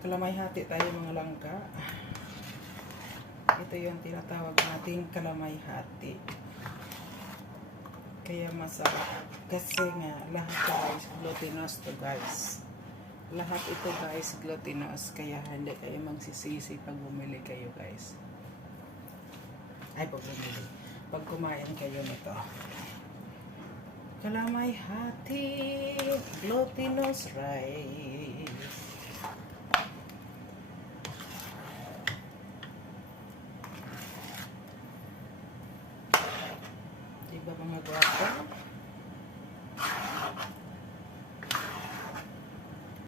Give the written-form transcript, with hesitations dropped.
Kalamay-hati tayo mga langka. Ito yung tinatawag nating kalamay-hati. Kaya masarap. Kasi nga, lahat guys, glutinous to guys. Lahat ito guys, glutinous. Kaya hindi kayo magsisisi pag bumili kayo guys. Ay, pag bumili. Pag kumain kayo nito. Kalamay-hati, glutinous rice.